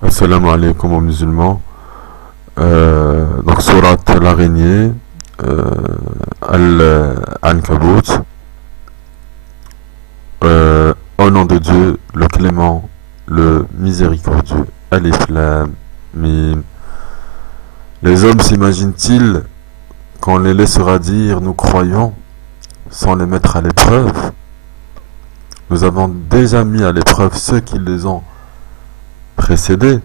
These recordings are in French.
Assalamu alaikum aux musulmans. Donc, surat l'araignée, Al-Ankabut. Au nom de Dieu, le clément, le miséricordieux. Alif Lam Mim. Les hommes s'imaginent-ils qu'on les laissera dire nous croyons sans les mettre à l'épreuve? Nous avons déjà mis à l'épreuve ceux qui les ont précédés.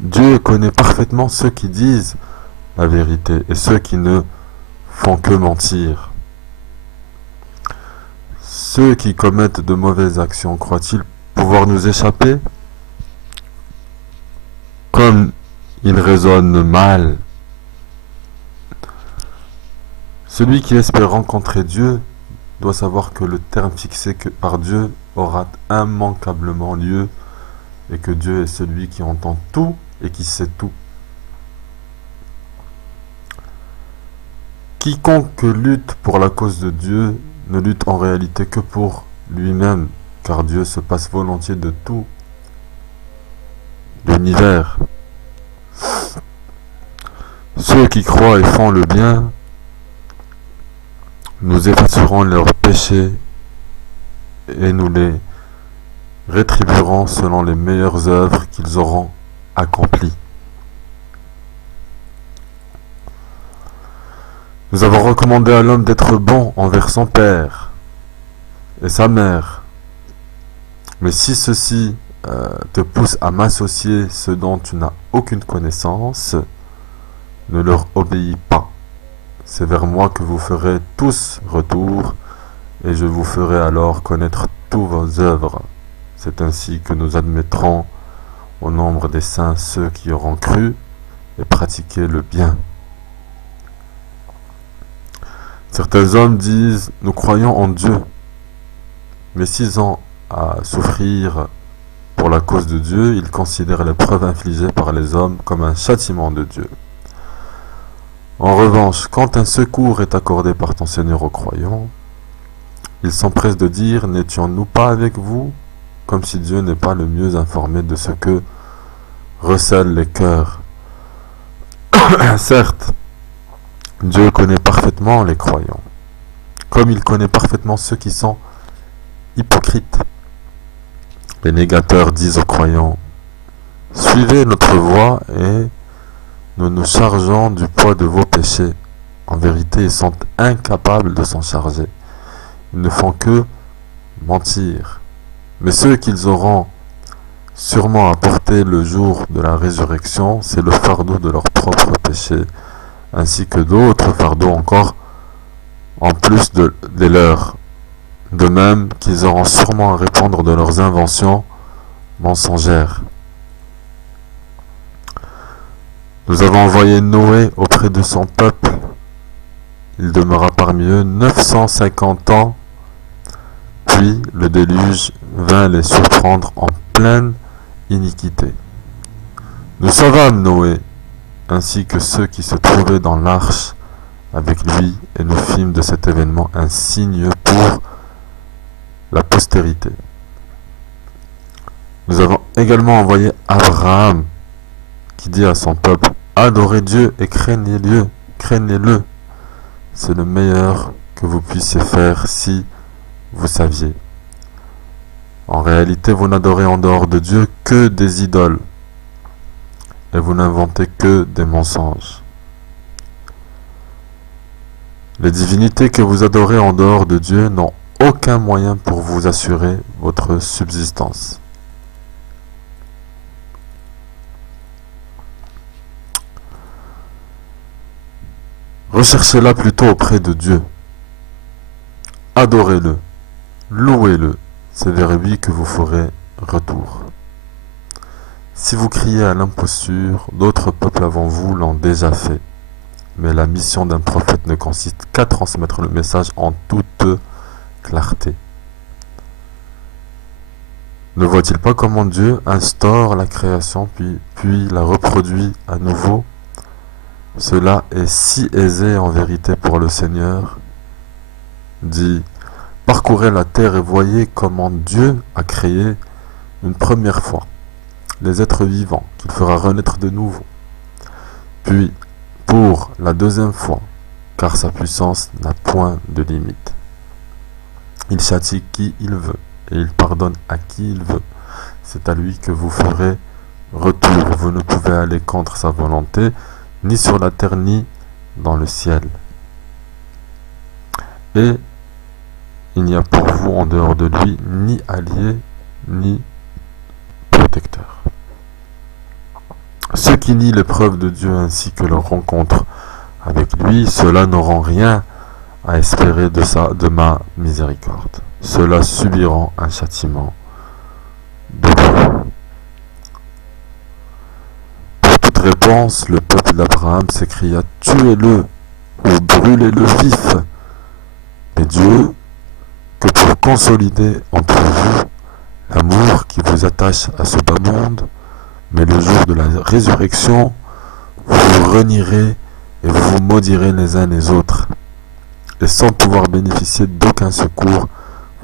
Dieu connaît parfaitement ceux qui disent la vérité et ceux qui ne font que mentir. Ceux qui commettent de mauvaises actions croient-ils pouvoir nous échapper? Comme ils raisonnent mal. Celui qui espère rencontrer Dieu doit savoir que le terme fixé par Dieu aura immanquablement lieu et que Dieu est celui qui entend tout et qui sait tout. Quiconque lutte pour la cause de Dieu ne lutte en réalité que pour lui-même, car Dieu se passe volontiers de tout l'univers. Ceux qui croient et font le bien, nous effacerons leurs péchés et nous les rétribuerons selon les meilleures œuvres qu'ils auront accomplies. Nous avons recommandé à l'homme d'être bon envers son père et sa mère. Mais si ceci te pousse à m'associer ce dont tu n'as aucune connaissance, ne leur obéis pas. C'est vers moi que vous ferez tous retour, et je vous ferai alors connaître tous vos œuvres. C'est ainsi que nous admettrons au nombre des saints ceux qui auront cru et pratiqué le bien. Certains hommes disent « Nous croyons en Dieu », mais s'ils ont à souffrir pour la cause de Dieu, ils considèrent l'épreuve infligée par les hommes comme un châtiment de Dieu. En revanche, quand un secours est accordé par ton Seigneur aux croyants, ils s'empressent de dire « N'étions-nous pas avec vous ?» comme si Dieu n'est pas le mieux informé de ce que recèlent les cœurs. Certes, Dieu connaît parfaitement les croyants, comme il connaît parfaitement ceux qui sont hypocrites. Les négateurs disent aux croyants « Suivez notre voie et nous nous chargeons du poids de vos péchés. » En vérité, ils sont incapables de s'en charger. Ils ne font que mentir. Mais ceux qu'ils auront sûrement à porter le jour de la résurrection, c'est le fardeau de leurs propres péchés, ainsi que d'autres fardeaux encore en plus des leurs. De même qu'ils auront sûrement à répondre de leurs inventions mensongères. Nous avons envoyé Noé auprès de son peuple. Il demeura parmi eux 950 ans, puis le déluge vint les surprendre en pleine iniquité. Nous sauvâmes Noé, ainsi que ceux qui se trouvaient dans l'arche avec lui, et nous fîmes de cet événement un signe pour la postérité. Nous avons également envoyé Abraham, qui dit à son peuple « Adorez Dieu et craignez-le. C'est le meilleur que vous puissiez faire si vous saviez. En réalité, vous n'adorez en dehors de Dieu que des idoles, et vous n'inventez que des mensonges. Les divinités que vous adorez en dehors de Dieu n'ont aucun moyen pour vous assurer votre subsistance. Recherchez-la plutôt auprès de Dieu. Adorez-le, louez-le, c'est vers lui que vous ferez retour. Si vous criez à l'imposture, d'autres peuples avant vous l'ont déjà fait. Mais la mission d'un prophète ne consiste qu'à transmettre le message en toute clarté. Ne voit-il pas comment Dieu instaure la création puis la reproduit à nouveau? Cela est si aisé en vérité pour le Seigneur. Dit, parcourez la terre et voyez comment Dieu a créé une première fois. les êtres vivants, qu'il fera renaître de nouveau. Puis, pour la deuxième fois, car sa puissance n'a point de limite. Il châtie qui il veut, et il pardonne à qui il veut. C'est à lui que vous ferez retour. Vous ne pouvez aller contre sa volonté, ni sur la terre, ni dans le ciel. Et il n'y a pour vous en dehors de lui ni allié, ni protecteur. Ceux qui nient l'épreuve de Dieu ainsi que leur rencontre avec lui, ceux-là n'auront rien à espérer de ma miséricorde. Ceux-là subiront un châtiment de Dieu. Pour toute réponse, le peuple d'Abraham s'écria: tuez-le ou brûlez-le vif. Et Dieu, que pour consolider entre vous l'amour qui vous attache à ce bas monde, mais le jour de la résurrection, vous vous renierez et vous vous maudirez les uns les autres. Et sans pouvoir bénéficier d'aucun secours,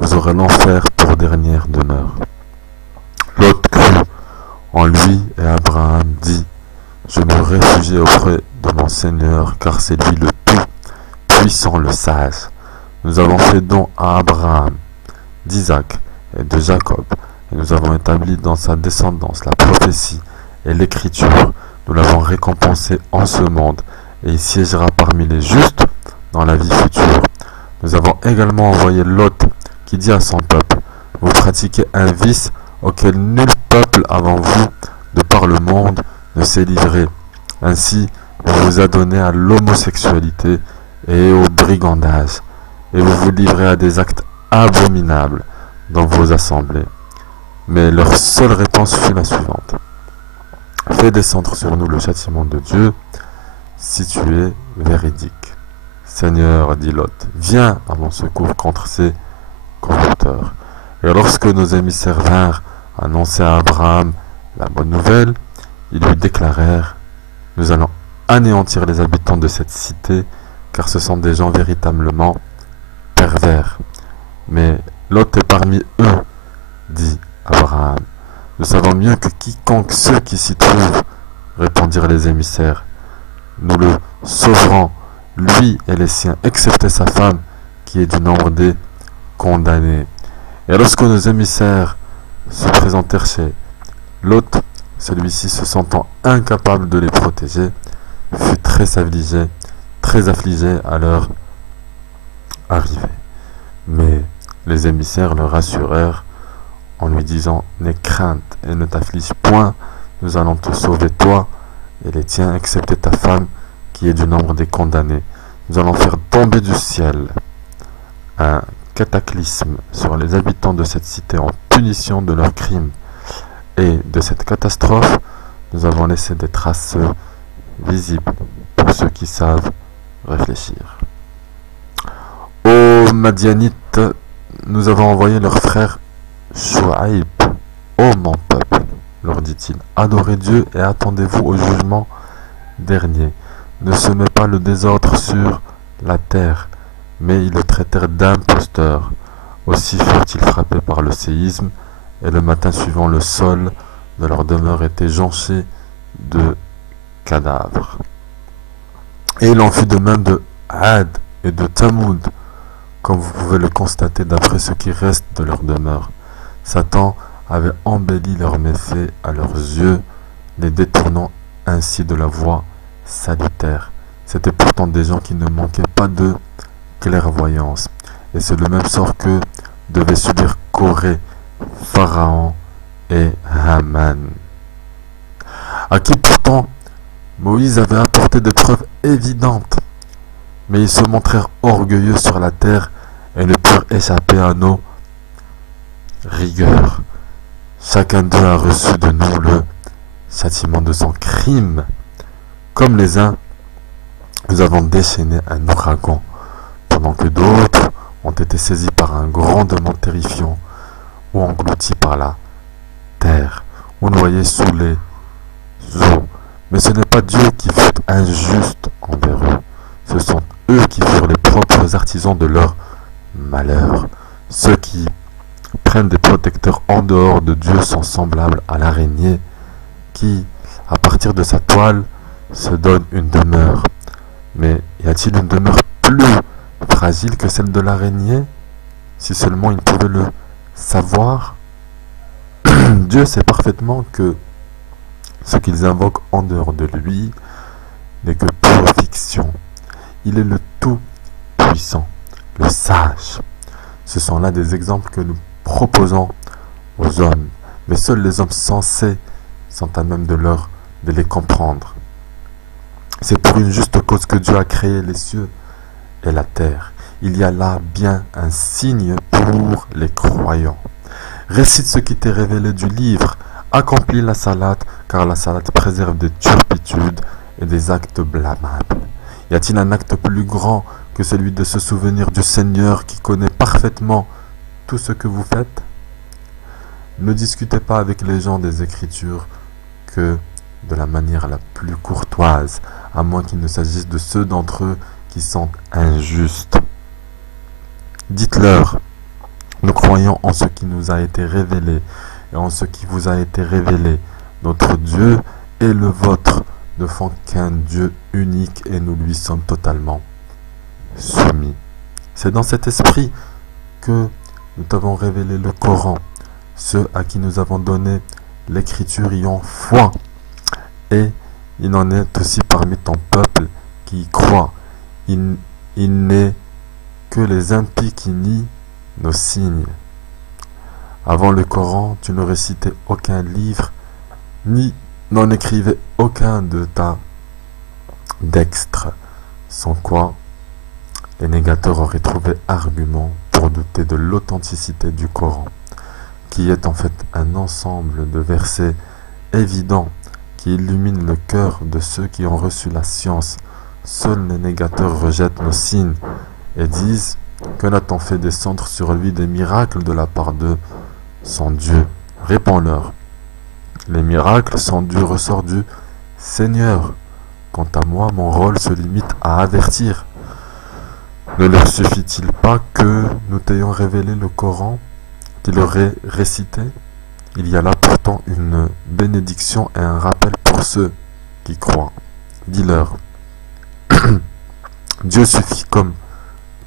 vous aurez l'enfer pour dernière demeure. Lot crut en lui et Abraham dit: je me réfugie auprès de mon Seigneur, car c'est lui le tout-puissant, le sage. Nous avons fait don à Abraham, d'Isaac et de Jacob, et nous avons établi dans sa descendance la prophétie et l'écriture. Nous l'avons récompensé en ce monde, et il siégera parmi les justes dans la vie future. Nous avons également envoyé Lot, qui dit à son peuple: vous pratiquez un vice auquel nul peuple avant vous, de par le monde, ne s'est livré. Ainsi, vous vous adonnez à l'homosexualité et au brigandage, et vous vous livrez à des actes abominables dans vos assemblées. Mais leur seule réponse fut la suivante: fais descendre sur nous le châtiment de Dieu, si tu es véridique. Seigneur, dit Lot, viens à mon secours contre ces corrupteurs. Et lorsque nos émissaires vinrent annoncer à Abraham la bonne nouvelle, ils lui déclarèrent: nous allons anéantir les habitants de cette cité, car ce sont des gens véritablement pervers. Mais Lot est parmi eux, dit Abraham. Nous savons mieux que quiconque ceux qui s'y trouvent, répondirent les émissaires. Nous le sauverons, lui et les siens, excepté sa femme, qui est du nombre des condamnés. Et lorsque nos émissaires se présentèrent chez Lot, celui-ci, se sentant incapable de les protéger, fut très affligé à leur arrivée. Mais les émissaires le rassurèrent en lui disant: n'aie crainte et ne t'afflige point, nous allons te sauver toi et les tiens, excepté ta femme qui est du nombre des condamnés. Nous allons faire tomber du ciel un cataclysme sur les habitants de cette cité en punition de leurs crimes. Et de cette catastrophe, nous avons laissé des traces visibles pour ceux qui savent réfléchir. Aux Madianites, nous avons envoyé leur frère Shuaïb. Ô mon peuple, leur dit-il, adorez Dieu et attendez-vous au jugement dernier. Ne semez pas le désordre sur la terre. Mais ils le traitèrent d'imposteur. Aussi furent-ils frappés par le séisme, et le matin suivant, le sol de leur demeure était jonché de cadavres. Et il en fut de même de Had et de Tamoud, comme vous pouvez le constater d'après ce qui reste de leur demeure. Satan avait embelli leurs méfaits à leurs yeux, les détournant ainsi de la voie salutaire. C'étaient pourtant des gens qui ne manquaient pas de clairvoyance, et c'est le même sort que devaient subir Corée, Pharaon et Haman, à qui pourtant Moïse avait apporté des preuves évidentes, mais ils se montrèrent orgueilleux sur la terre et ne purent échapper à nos rigueur. Chacun d'eux a reçu de nous le châtiment de son crime. Comme les uns, nous avons déchaîné un ouragan, pendant que d'autres ont été saisis par un grondement terrifiant, ou engloutis par la terre, ou noyés sous les eaux. Mais ce n'est pas Dieu qui fut injuste envers eux, ce sont eux qui furent les propres artisans de leur malheur. Ceux qui prennent des protecteurs en dehors de Dieu sont semblables à l'araignée qui, à partir de sa toile, se donne une demeure. Mais y a-t-il une demeure plus fragile que celle de l'araignée? Si seulement il pouvait le savoir. Dieu sait parfaitement que ce qu'ils invoquent en dehors de lui n'est que pure fiction. Il est le tout-puissant, le sage. Ce sont là des exemples que nous proposons aux hommes, mais seuls les hommes sensés sont à même de les comprendre. C'est pour une juste cause que Dieu a créé les cieux et la terre. Il y a là bien un signe pour les croyants. Récite ce qui t'est révélé du livre, accomplis la salade, car la salade préserve des turpitudes et des actes blâmables. Y a-t-il un acte plus grand que celui de se souvenir du Seigneur qui connaît parfaitement tout ce que vous faites? Ne discutez pas avec les gens des Écritures que de la manière la plus courtoise, à moins qu'il ne s'agisse de ceux d'entre eux qui sont injustes. Dites-leur, nous croyons en ce qui nous a été révélé et en ce qui vous a été révélé. Notre Dieu et le vôtre ne font qu'un Dieu unique et nous lui sommes totalement soumis. C'est dans cet esprit que nous t'avons révélé le Coran. Ceux à qui nous avons donné l'écriture y ont foi. Et il en est aussi parmi ton peuple qui y croit. Il n'est que les impies qui nient nos signes. Avant le Coran, tu ne récitais aucun livre, ni n'en écrivais aucun de ta dextre, sans quoi les négateurs auraient trouvé argument pour douter de l'authenticité du Coran, qui est en fait un ensemble de versets évidents qui illuminent le cœur de ceux qui ont reçu la science. Seuls les négateurs rejettent nos signes et disent: que n'a-t-on fait descendre sur lui des miracles de la part de son Dieu? Réponds-leur: les miracles sont du ressort du Seigneur. Quant à moi, mon rôle se limite à avertir. Ne leur suffit-il pas que nous t'ayons révélé le Coran, qu'ils l'auraient récité? Il y a là pourtant une bénédiction et un rappel pour ceux qui croient. Dis-leur: Dieu suffit comme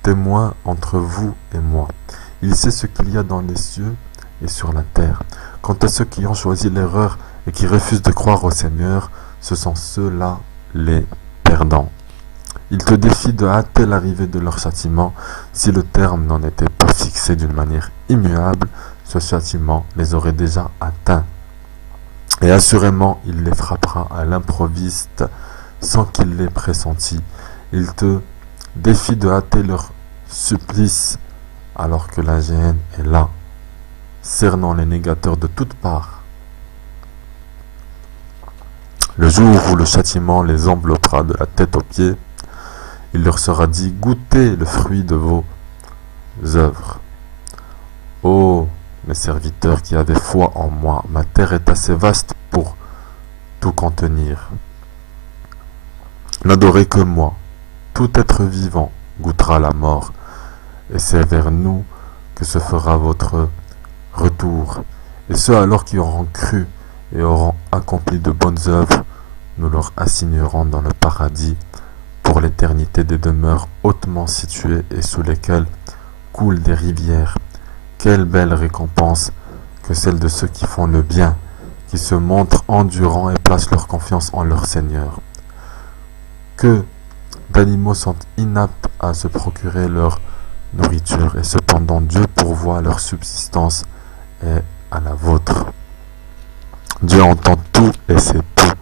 témoin entre vous et moi. Il sait ce qu'il y a dans les cieux et sur la terre. Quant à ceux qui ont choisi l'erreur et qui refusent de croire au Seigneur, ce sont ceux-là les perdants. Ils te défient de hâter l'arrivée de leur châtiment. Si le terme n'en était pas fixé d'une manière immuable, ce châtiment les aurait déjà atteints. Et assurément, il les frappera à l'improviste sans qu'ils l'aient pressenti. Ils te défient de hâter leur supplice alors que la géhenne est là, cernant les négateurs de toutes parts. Le jour où le châtiment les enveloppera de la tête aux pieds, il leur sera dit: goûtez le fruit de vos œuvres. Ô mes serviteurs qui avez foi en moi, ma terre est assez vaste pour tout contenir. N'adorez que moi. Tout être vivant goûtera la mort, et c'est vers nous que se fera votre retour. Et ceux alors qui auront cru et auront accompli de bonnes œuvres, nous leur assignerons dans le paradis pour l'éternité des demeures hautement situées et sous lesquelles coulent des rivières. Quelle belle récompense que celle de ceux qui font le bien, qui se montrent endurants et placent leur confiance en leur Seigneur. Que d'animaux sont inaptes à se procurer leur nourriture, et cependant Dieu pourvoit leur subsistance et à la vôtre. Dieu entend tout et sait tout.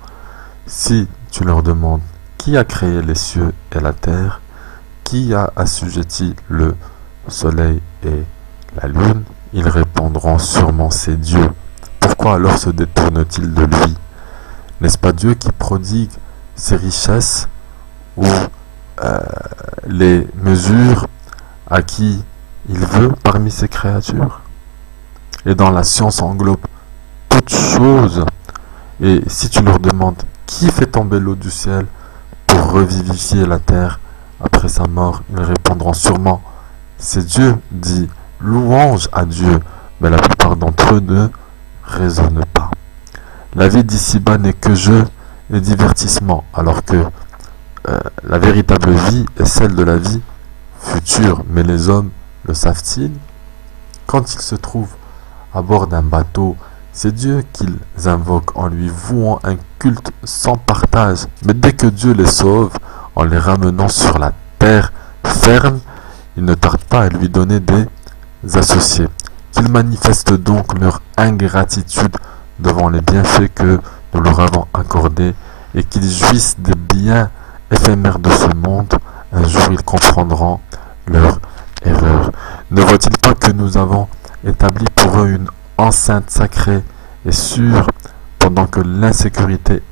Si tu leur demandes: qui a créé les cieux et la terre? Qui a assujetti le soleil et la lune? Ils répondront sûrement: c'est Dieu. Pourquoi alors se détourne-t-il de lui? N'est-ce pas Dieu qui prodigue ses richesses ou les mesures à qui il veut parmi ses créatures? Et dans la science englobe toutes choses. Et si tu leur demandes: qui fait tomber l'eau du ciel pour revivifier la terre après sa mort? Ils répondront sûrement: c'est Dieu. Dit: louange à Dieu. Mais la plupart d'entre eux ne raisonnent pas. La vie d'ici-bas n'est que jeu et divertissement, alors que la véritable vie est celle de la vie future. Mais les hommes le savent-ils? Quand ils se trouvent à bord d'un bateau, c'est Dieu qu'ils invoquent en lui vouant un culte sans partage. Mais dès que Dieu les sauve, en les ramenant sur la terre ferme, ils ne tardent pas à lui donner des associés. Qu'ils manifestent donc leur ingratitude devant les bienfaits que nous leur avons accordés et qu'ils jouissent des biens éphémères de ce monde. Un jour ils comprendront leur erreur. Ne voit-il pas que nous avons établi pour eux une enceinte sacrée et sûre, pendant que l'insécurité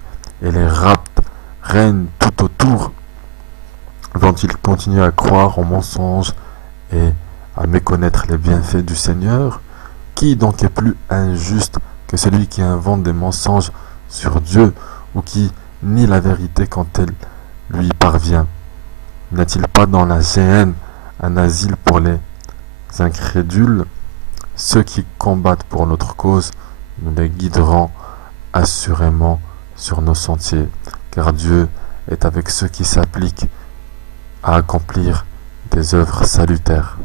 et les rapts règnent tout autour? Vont-ils continuer à croire aux mensonges et à méconnaître les bienfaits du Seigneur? Qui donc est plus injuste que celui qui invente des mensonges sur Dieu ou qui nie la vérité quand elle lui parvient? N'a-t-il pas dans la géhenne un asile pour les incrédules? Ceux qui combattent pour notre cause, nous les guiderons assurément sur nos sentiers, car Dieu est avec ceux qui s'appliquent à accomplir des œuvres salutaires.